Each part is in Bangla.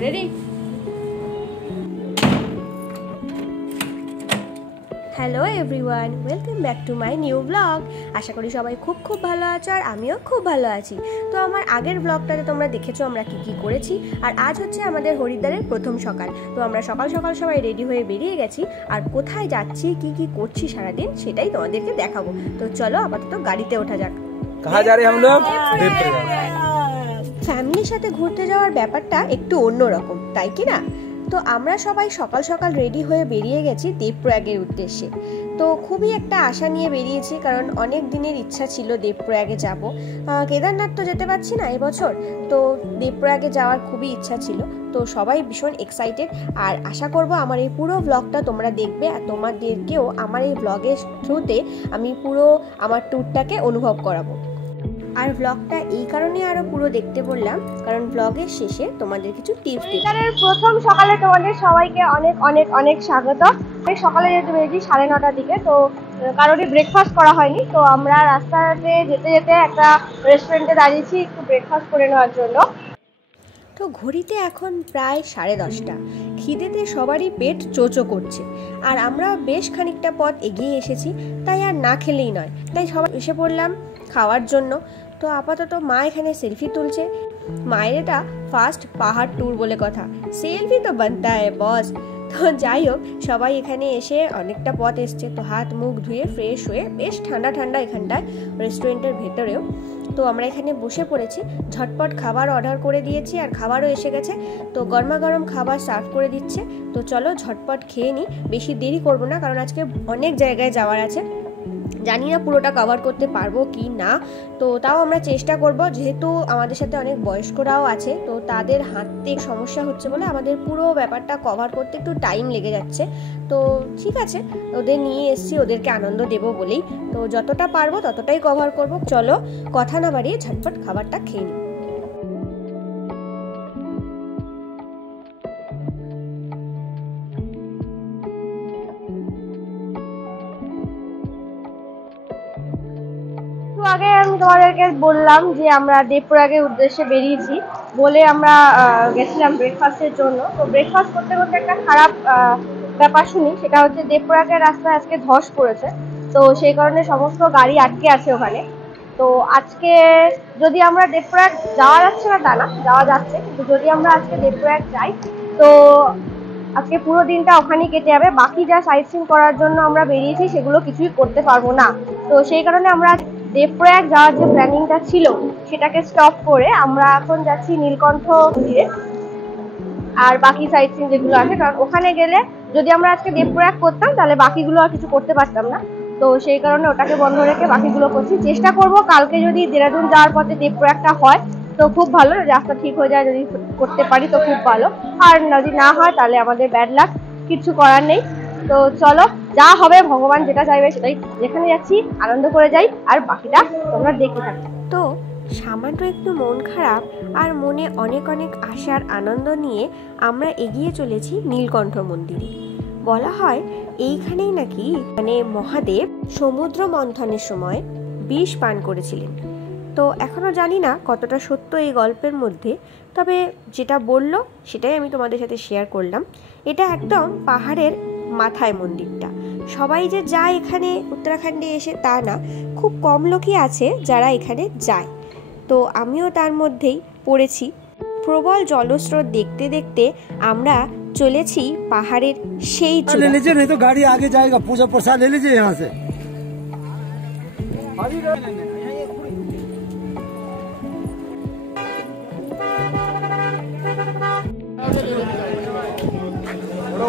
Ready? Hello everyone, welcome back to my new blog. আশা করি সবাই খুব খুব ভালো আছো, আর আমিও খুব ভালো আছি। তো আমার আগের ব্লগটাতে তোমরা দেখেছো আমরা কি করেছি, আর আজ হচ্ছে আমাদের হরিদ্বারের প্রথম সকাল। তো আমরা সকাল সকাল সবাই রেডি হয়ে বেরিয়ে গেছি, আর কোথায় যাচ্ছি কি করছি সারাদিন সেটাই তোমাদেরকে দেখাবো। তো চলো আপাতত গাড়িতে ওঠা যাক। कहाँ जा रहे हैं हम लोग? ফ্যামিলির সাথে ঘুরতে যাওয়ার ব্যাপারটা একটু অন্যরকম, তাই কি না? তো আমরা সবাই সকাল সকাল রেডি হয়ে বেরিয়ে গেছি দেবপ্রয়াগের উদ্দেশ্যে। তো খুবই একটা আশা নিয়ে বেরিয়েছি, কারণ অনেক দিনের ইচ্ছা ছিল দেবপ্রয়াগে যাব। কেদারনাথ তো যেতে পারছি না এবছর, তো দেবপ্রয়াগে যাওয়ার খুবই ইচ্ছা ছিল। তো সবাই ভীষণ এক্সাইটেড, আর আশা করব আমার এই পুরো ব্লগটা তোমরা দেখবে, আর তোমাদেরকেও আমার এই ব্লগের থ্রুতে আমি পুরো আমার ট্যুরটাকে অনুভব করাবো। আর ব্লগটা এই কারণে আরো পুরো দেখতে বললাম, কারণ ব্লগের শেষে তোমাদের কিছু টিপস দিই। প্রথম সকালে তোমাদের সবাইকে অনেক অনেক অনেক স্বাগত। সকালে যেতে পেরেছি 9:30টার দিকে, তো কারোরই ব্রেকফাস্ট করা হয়নি। তো আমরা রাস্তাতে যেতে যেতে একটা রেস্টুরেন্টে দাঁড়িয়েছি একটু ব্রেকফাস্ট করে নেওয়ার জন্য। তো ঘড়িতে এখন প্রায় 10:30। খিদেতে সবারই পেট চোচো করছে, আর আমরা বেশ খানিকটা পথ এগিয়ে এসেছি, তাই আর না খেলেই নয়, তাই সবাই এসে পড়লাম খাওয়ার জন্য। তো আপাতত মা এখানে সেলফি তুলছে। মায়ের এটা ফার্স্ট পাহাড় ট্যুর বলে কথা, সেলফি তো বানতা হ্যায় বস। তো যাই হোক, সবাই এখানে এসে অনেকটা পথ এসছে, তো হাত মুখ ধুয়ে ফ্রেশ হয়ে বেশ ঠান্ডা ঠান্ডা এখানটায় রেস্টুরেন্টের ভেতরেও। তো আমরা এখানে বসে পড়েছি, ঝটপট খাবার অর্ডার করে দিয়েছি, আর খাবারও এসে গেছে। তো গরমা গরম খাবার সার্ভ করে দিচ্ছে। তো চলো ঝটপট খেয়ে নিই, বেশি দেরি করবো না, কারণ আজকে অনেক জায়গায় যাওয়ার আছে। জানি না পুরোটা কভার করতে পারবো কি না, তো তাও আমরা চেষ্টা করব। যেহেতু আমাদের সাথে অনেক বয়স্করাও আছে, তো তাদের হাঁটতে সমস্যা হচ্ছে বলে আমাদের পুরো ব্যাপারটা কভার করতে একটু টাইম লেগে যাচ্ছে। তো ঠিক আছে, ওদের নিয়ে এসেছি ওদেরকে আনন্দ দেবো বলেই, তো যতটা পারবো ততটাই কভার করব। চলো কথা না বাড়িয়ে ঝটপট খাবারটা খেয়ে নিই। আগে আমি তোমাদেরকে বললাম যে আমরা দেবপ্রয়াগের উদ্দেশ্যে বেরিয়েছি বলে আমরা গেছিলাম ব্রেকফাস্টের জন্য। তো ব্রেকফাস্ট করতে করতে একটা খারাপ ব্যাপার শুনি, সেটা হচ্ছে দেবপ্রয়াগের রাস্তায় আজকে ধস পড়েছে। তো সেই কারণে সমস্ত গাড়ি আটকে আছে ওখানে। তো আজকে যদি আমরা দেবপ্রয়াগ যাওয়া যাচ্ছে না তা না, যাওয়া যাচ্ছে, কিন্তু যদি আমরা আজকে দেবপ্রয়াগ যাই তো আজকে পুরো দিনটা ওখানেই কেটে যাবে। বাকি যা সাইট সিন করার জন্য আমরা বেরিয়েছি সেগুলো কিছুই করতে পারবো না। তো সেই কারণে আমরা দেবপ্রয়াগ যাওয়ার যে প্ল্যানিংটা ছিল সেটাকে স্টপ করে আমরা এখন যাচ্ছি নীলকণ্ঠ মন্দিরে আর বাকি সাইট সিন যেগুলো আছে, কারণ ওখানে গেলে যদি আমরা আজকে দেবপ্রয়াগ করতাম তাহলে বাকিগুলো আর কিছু করতে পারতাম না। তো সেই কারণে ওটাকে বন্ধ রেখে বাকিগুলো করছি। চেষ্টা করব কালকে যদি দেরাদুন যাওয়ার পথে দেবপ্রয়াগটা হয় তো খুব ভালো, রাস্তা ঠিক হয়ে যায়, যদি করতে পারি তো খুব ভালো, আর যদি না হয় তাহলে আমাদের ব্যাড লাক, কিছু করার নেই। তো চলো, যা হবে ভগবান যেটা চাইবে সেটাই, যেখানে যাচ্ছি আনন্দ করে যাই, আর বাকিটা তোমরা দেখতে থাকো। তো সামান্য একটু মন খারাপ আর মনে অনেক অনেক আশার আনন্দ নিয়ে আমরা এগিয়ে চলেছি নীলকণ্ঠ মন্দিরে। বলা হয় এইখানেই নাকি মহাদেব সমুদ্র মন্থনের সময় বিষ পান করেছিলেন। তো এখনো জানি না কতটা সত্য এই গল্পের মধ্যে, তবে যেটা বললো সেটাই আমি তোমাদের সাথে শেয়ার করলাম। এটা একদম পাহাড়ের মাথায় মন্দিরটা। সবাই যে যায় এখানে উত্তরাখণ্ডে এসে তা না, খুব কম লোকই আছে যারা এখানে যায়। তো আমিও তার মধ্যেই পড়েছি। প্রবল জলস্রোত দেখতে দেখতে আমরা চলেছি পাহাড়ের সেই চূড়া। ले लीजिए, नहीं तो गाड़ी आगे जाएगा। पूजा प्रसाद ले लीजिए यहाँ से।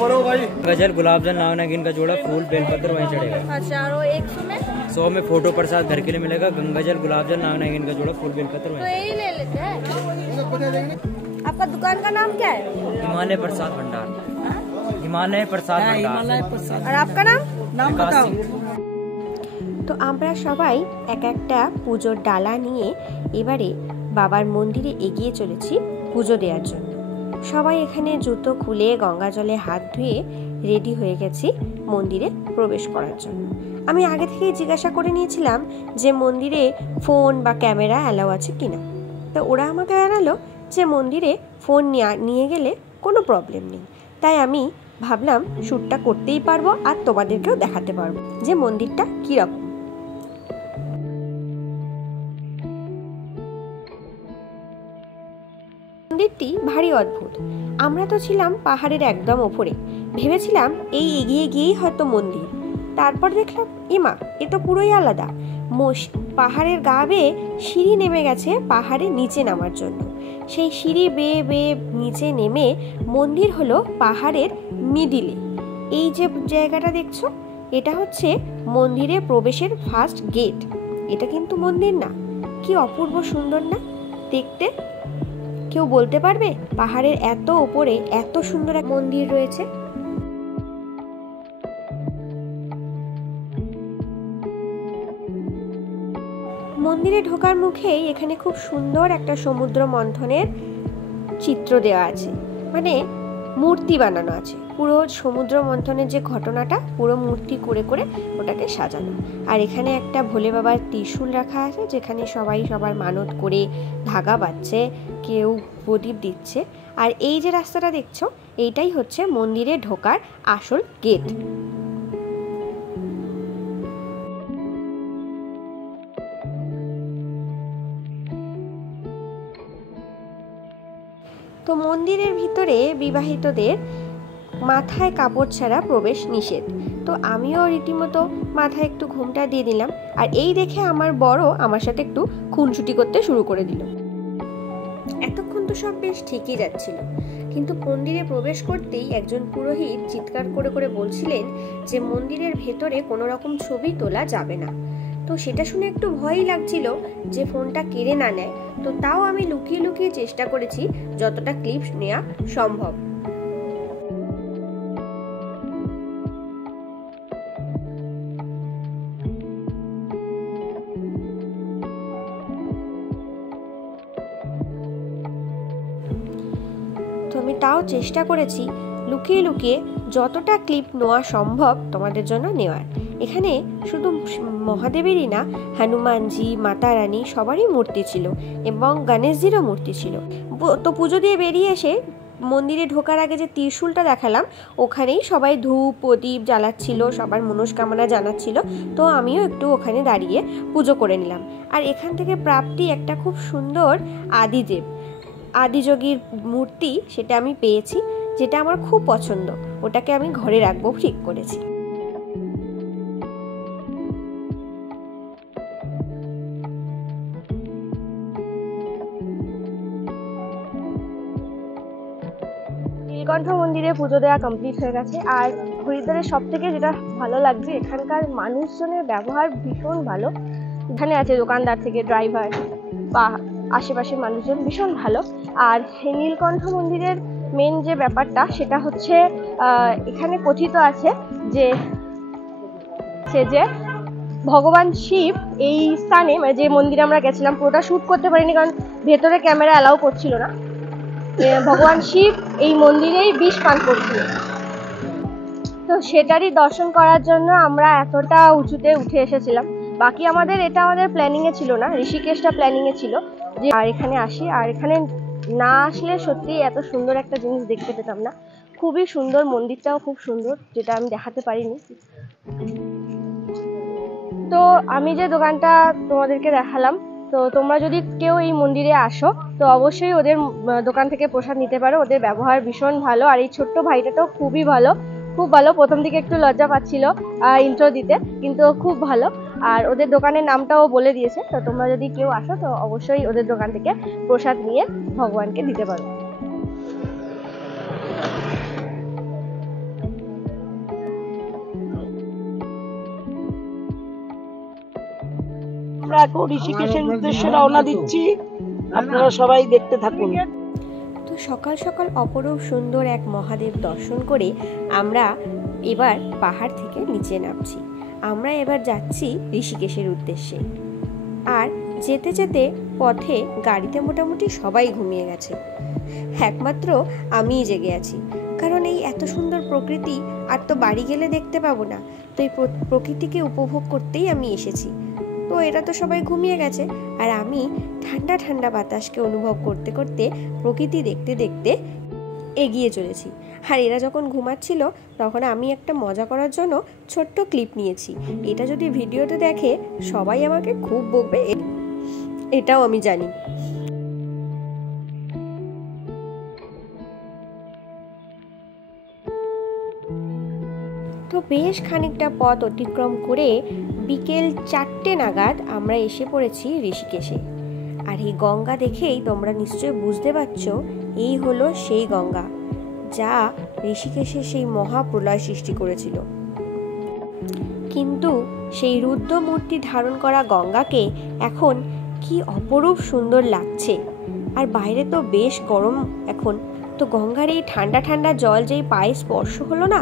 बड़ो भाई, गजल गुलाब जल नाव नागिन का जोड़ा फूल बेलपत्र वहीं चढ़ेगा। अच्छा, और 100 में 100 में फोटो प्रसाद घर के लिए मिलेगा। गंगा जल गुलाब जल नाव नागिन का जोड़ा फूल बेलपत्र तो वहीं। यही ले लेते हैं। आपका दुकान का नाम क्या है? हिमालय प्रसाद भंडार। हिमालय प्रसाद भंडार। और आपका नाम बताओ। তো আমরা সবাই এক একটা পুজোর ডালা নিয়ে এবারে বাবার মন্দিরে এগিয়ে চলেছি পুজো দেওয়ার জন্য। সবাই এখানে জুতো খুলে গঙ্গা জলে হাত ধুয়ে রেডি হয়ে গেছি মন্দিরে প্রবেশ করার জন্য। আমি আগে থেকেই জিজ্ঞাসা করে নিয়েছিলাম যে মন্দিরে ফোন বা ক্যামেরা অ্যালাউ আছে কিনা। তো ওরা আমাকে জানালো যে মন্দিরে ফোন নিয়ে গেলে কোনো প্রবলেম নেই, তাই আমি ভাবলাম শ্যুটটা করতেই পারবো আর তোমাদেরকেও দেখাতে পারবো যে মন্দিরটা কীরকম। মন্দিরটি ভারী অদ্ভুত। আমরা তো ছিলাম পাহাড়ের একদম ওপরে, ভেবেছিলাম এই এগিয়ে গিয়েই হয়তো মন্দির। তারপর দেখলাম এমা, এ তো পুরোই আলাদা। পাহাড়ের গা বেয়ে সিঁড়ি নেমে গেছে পাহাড়ের নিচে নামার জন্য। সেই সিঁড়ি বেয়ে বেয়ে নিচে নেমে মন্দির হলো পাহাড়ের মিডিলে। এই যে জায়গাটা দেখছো, এটা হচ্ছে মন্দিরে প্রবেশের ফার্স্ট গেট। এটা কিন্তু মন্দির না। কি অপূর্ব সুন্দর না দেখতে। কেউ বলতে পারবে পাহাড়ের এত উপরে এত সুন্দর এক মন্দির রয়েছে? মন্দিরে ঢোকার মুখেই এখানে খুব সুন্দর একটা সমুদ্র মন্থনের চিত্র দেওয়া আছে, মানে মূর্তি বানানো আছে। পুরো সমুদ্র মন্থনের যে ঘটনাটা পুরো মূর্তি করে করে ওটাকে সাজানো। আর এখানে একটা ভোলে বাবার ত্রিশূল রাখা আছে, যেখানে সবাই সবার মানত করে ধাগা বাঁধছে, কেউ প্রদীপ দিচ্ছে। আর এই যে রাস্তাটা দেখছো, এইটাই হচ্ছে মন্দিরে ঢোকার আসল গেট। তো মন্দিরের ভিতরে বিবাহিতদের মাথায় কাপড় ছাড়া প্রবেশ নিষেধ। তো আমিও রীতিমতো মাথায় একটু ঘুমটা দিয়ে দিলাম। আর এই দেখে আমার বড় আমার সাথে একটু খুনসুটি করতে শুরু করে দিল। এতক্ষণ তো সব বেশ ঠিকই যাচ্ছিল, কিন্তু মন্দিরে প্রবেশ করতেই একজন পুরোহিত চিৎকার করে করে বলছিলেন যে মন্দিরের ভেতরে কোনো রকম ছবি তোলা যাবে না। তো সেটা শুনে একটু ভয়ই লাগছিল যে ফোনটা কেড়ে না নেয়। তো তাও আমি লুকিয়ে লুকিয়ে চেষ্টা করেছি যতটা ক্লিপ নেওয়া সম্ভব। তো আমি তাও চেষ্টা করেছি লুকিয়ে লুকিয়ে যতটা ক্লিপ নেওয়া সম্ভব তোমাদের জন্য নেওয়ার। এখানে শুধু মহাদেবেরই না, হনুমানজি, মাতা রানী সবারই মূর্তি ছিল এবং গণেশজিরও মূর্তি ছিল। তো পুজো দিয়ে বেরিয়ে এসে মন্দিরে ঢোকার আগে যে ত্রিশূলটা দেখালাম, ওখানেই সবাই ধূপ প্রদীপ জ্বালাচ্ছিল, সবার মনস্কামনা জানাচ্ছিল। তো আমিও একটু ওখানে দাঁড়িয়ে পুজো করে নিলাম। আর এখান থেকে প্রাপ্তি একটা খুব সুন্দর আদিদেব আদিযোগীর মূর্তি, সেটা আমি পেয়েছি, যেটা আমার খুব পছন্দ। ওটাকে আমি ঘরে রাখবো ঠিক করেছি। নীলকণ্ঠ মন্দিরে পুজো দেওয়া কমপ্লিট হয়ে গেছে। আর হরিদ্বারের সব থেকে যেটা ভালো লাগছে, এখানকার মানুষজনের ব্যবহার ভীষণ ভালো। এখানে আছে দোকানদার থেকে ড্রাইভার বা আশেপাশের মানুষজন ভীষণ ভালো। আর এই নীলকণ্ঠ মন্দিরের মেন যে ব্যাপারটা, সেটা হচ্ছে এখানে কথিত আছে যে ভগবান শিব এই স্থানে, মানে যে মন্দিরে আমরা গেছিলাম, পুরোটা শ্যুট করতে পারিনি কারণ ভেতরে ক্যামেরা অ্যালাউ করছিল না। ভগবান শিব এই মন্দিরেই বিষ পান করছিল। তো সেটারই দর্শন করার জন্য আমরা এতটা উঁচুতে উঠে এসেছিলাম। বাকি এটা আমাদের প্ল্যানিংয়ে ছিল না, ঋষিকেশটা প্ল্যানিংয়ে ছিল যে আর এখানে আসি। আর এখানে না আসলে সত্যি এত সুন্দর একটা জিনিস দেখতে পেতাম না। খুবই সুন্দর, মন্দিরটাও খুব সুন্দর, যেটা আমি দেখাতে পারিনি। তো আমি যে দোকানটা তোমাদেরকে দেখালাম, তো তোমরা যদি কেউ এই মন্দিরে আসো তো অবশ্যই ওদের দোকান থেকে প্রসাদ নিতে পারো। ওদের ব্যবহার ভীষণ ভালো। আর এই ছোট্ট ভাইটাটাও খুবই ভালো, খুব ভালো। প্রথম দিকে একটু লজ্জা পাচ্ছিল ইন্ট্রো দিতে, কিন্তু খুব ভালো। আর ওদের দোকানের নামটাও বলে দিয়েছে। তো তোমরা যদি কেউ আসো তো অবশ্যই ওদের দোকান থেকে প্রসাদ নিয়ে ভগবানকে দিতে পারো। আমরা এখন ঋষিকেশের উদ্দেশ্যে রওনা দিচ্ছি, আপনারা সবাই দেখতে থাকুন। তো সকাল সকাল অপরূপ সুন্দর এক মহাদেব দর্শন করে আমরা এবার পাহাড় থেকে নিচে নামছি। আমরা এবার যাচ্ছি ঋষিকেশের উদ্দেশ্যে। আর যেতে যেতে পথে গাড়িতে মোটামুটি সবাই ঘুমিয়ে গেছে, একমাত্র আমিই জেগে আছি। কারণ এই এত সুন্দর প্রকৃতি আর তো বাড়ি গেলে দেখতে পাবো না। তো এই প্রকৃতিকে উপভোগ করতেই আমি এসেছি। তো এরা তো সবাই ঘুমিয়ে গেছে, আর আমি ঠান্ডা ঠান্ডা বাতাসকে অনুভব করতে করতে প্রকৃতি দেখতে দেখতে এগিয়ে চলেছি। আর এরা যখন ঘুমাচ্ছিল তখন আমি একটা মজা করার জন্য ছোট্ট ক্লিপ নিয়েছি। এটা যদি ভিডিওতে দেখে সবাই আমাকে খুব বকবে, এটাও আমি জানি। তো বেশ খানিকটা পথ অতিক্রম করে বিকেল 4টে নাগাদ আমরা এসে পড়েছি ঋষিকেশে। আর এই গঙ্গা দেখেই তোমরা নিশ্চয়ই বুঝতে পারছো, এই হলো সেই গঙ্গা যা ঋষিকেশে সেই মহাপ্রলয় সৃষ্টি করেছিল। কিন্তু সেই রুদ্র মূর্তি ধারণ করা গঙ্গাকে এখন কি অপরূপ সুন্দর লাগছে। আর বাইরে তো বেশ গরম এখন, তো গঙ্গার এই ঠান্ডা ঠান্ডা জল যেই পায়ে স্পর্শ হলো না,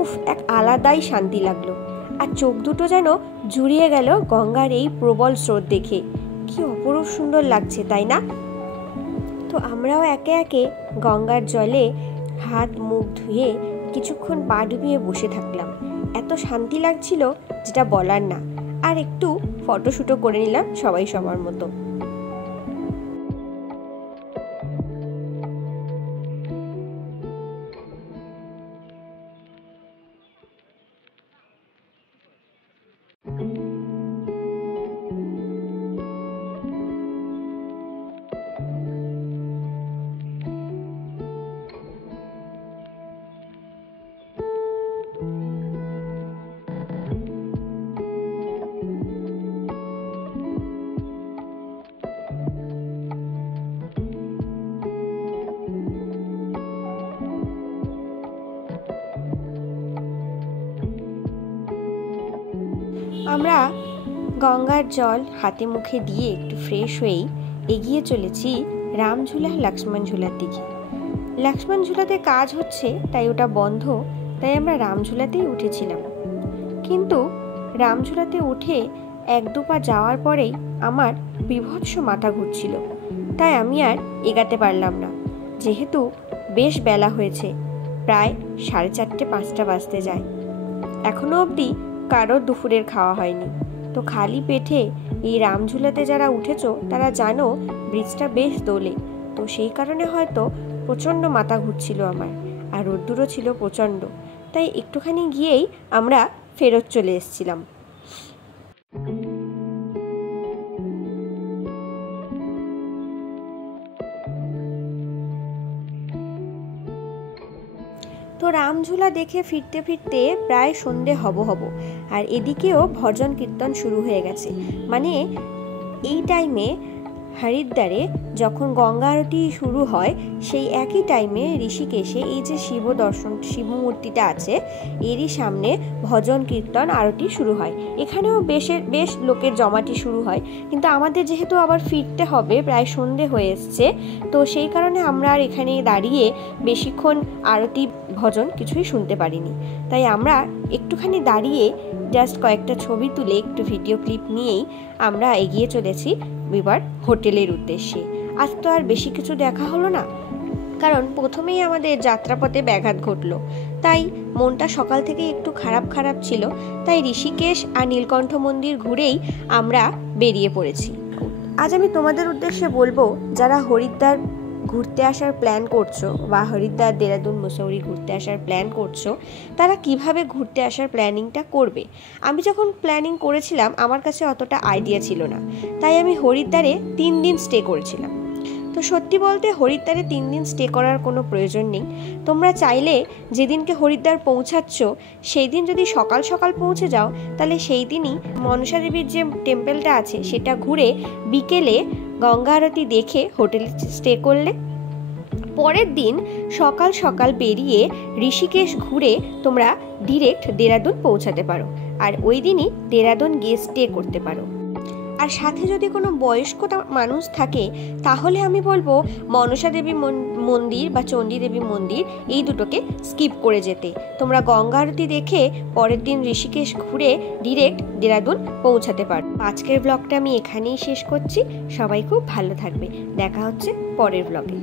উফ, এক আলাদাই শান্তি লাগলো। আর চোখ দুটো যেন জুড়িয়ে গেল গঙ্গার এই প্রবল স্রোত দেখে। কি অপরূপ সুন্দর লাগছে, তাই না? তো আমরাও একে একে গঙ্গার জলে হাত মুখ ধুয়ে কিছুক্ষণ পা ডুবিয়ে বসে থাকলাম। এত শান্তি লাগছিল যেটা বলার না। আর একটু ফটোশুটও করে নিলাম সবাই সবার মতো। আমরা গঙ্গার জল হাতে মুখে দিয়ে একটু ফ্রেশ হয়েই এগিয়ে চলেছি রামঝুলা লক্ষ্মণ ঝুলার দিকে। লক্ষ্মণ ঝুলাতে কাজ হচ্ছে তাই ওটা বন্ধ, তাই আমরা রামঝুলাতেই উঠেছিলাম। কিন্তু রামঝুলাতে উঠে 1-2 পা যাওয়ার পরেই আমার বিভৎস মাথা ঘুরছিল, তাই আমি আর এগাতে পারলাম না। যেহেতু বেশ বেলা হয়েছে, প্রায় 4:30-5টা বাজতে যায়, এখনো অবধি কারোর দুপুরের খাওয়া হয়নি। তো খালি পেটে এই রামঝুলাতে যারা উঠেছো তারা জানো ব্রিজটা বেশ দোলে, তো সেই কারণে হয়তো প্রচণ্ড মাথা ঘুরছিল আমার, আর রোদ্দুরও ছিল প্রচণ্ড, তাই একটুখানি গিয়েই আমরা ফেরত চলে এসেছিলাম। তো রামঝুলা দেখে ফিরতে ফিরতে প্রায় সন্ধে হব। আর এদিকেও ভজন কীর্তন শুরু হয়ে গেছে। মানে এই টাইমে হরিদ্বারে যখন গঙ্গা আরতি শুরু হয়, সেই একই টাইমে ঋষিকেশে এই যে শিব মূর্তিটা আছে এরই সামনে ভজন কীর্তন আরতি শুরু হয়। এখানেও বেশ লোকের জমাটি শুরু হয়, কিন্তু আমাদের যেহেতু আবার ফিরতে হবে, প্রায় সন্ধে হয়ে এসছে, তো সেই কারণে আমরা আর এখানে দাঁড়িয়ে বেশিক্ষণ আরতি ভজন কিছুই শুনতে পারিনি। তাই আমরা একটুখানি দাঁড়িয়ে জাস্ট কয়েকটা ছবি তুলে একটু ভিডিও ক্লিপ নিয়েই আমরা এগিয়ে চলেছি এবার হোটেলের উদ্দেশ্যে। আজ তো আর বেশি কিছু দেখা হলো না, কারণ প্রথমেই আমাদের যাত্রাপথে ব্যাঘাত ঘটলো, তাই মনটা সকাল থেকে একটু খারাপ ছিল। তাই ঋষিকেশ আর নীলকণ্ঠ মন্দির ঘুরেই আমরা বেরিয়ে পড়েছি। আজ আমি তোমাদের উদ্দেশ্যে বলবো, যারা হরিদ্বার ঘুরতে আসার প্ল্যান করছো বা হরিদ্বার, দেরাদুন, মুসৌরি ঘুরতে আসার প্ল্যান করছো, তারা কিভাবে ঘুরতে আসার প্ল্যানিংটা করবে। আমি যখন প্ল্যানিং করেছিলাম আমার কাছে অতটা আইডিয়া ছিল না, তাই আমি হরিদ্বারে 3 দিন স্টে করেছিলাম। তো সত্যি বলতে হরিদ্বারে 3 দিন স্টে করার কোনো প্রয়োজন নেই। তোমরা চাইলে যেদিনকে হরিদ্বার পৌঁছাচ্ছ সেই দিন যদি সকাল সকাল পৌঁছে যাও, তাহলে সেই দিনই মনসা দেবীর যে টেম্পলটা আছে সেটা ঘুরে বিকেলে গঙ্গা আরতি দেখে হোটেলে স্টে করলে, পরের দিন সকাল সকাল বেরিয়ে ঋষিকেশ ঘুরে তোমরা ডিরেক্ট দেরাদুন পৌঁছাতে পারো, আর ওই দিনই দেরাদুন গিয়ে স্টে করতে পারো। আর সাথে যদি কোনো বয়স্ক মানুষ থাকে তাহলে আমি বলবো মনসা দেবী মন্দির বা চণ্ডী দেবী মন্দির এই দুটোকে স্কিপ করে যেতে। তোমরা গঙ্গা আরতি দেখে পরের দিন ঋষিকেশ ঘুরে ডিরেক্ট দেরাদুন পৌঁছাতে পারো। আজকের ব্লগটা আমি এখানেই শেষ করছি। সবাই খুব ভালো থাকবে, দেখা হচ্ছে পরের ব্লগে।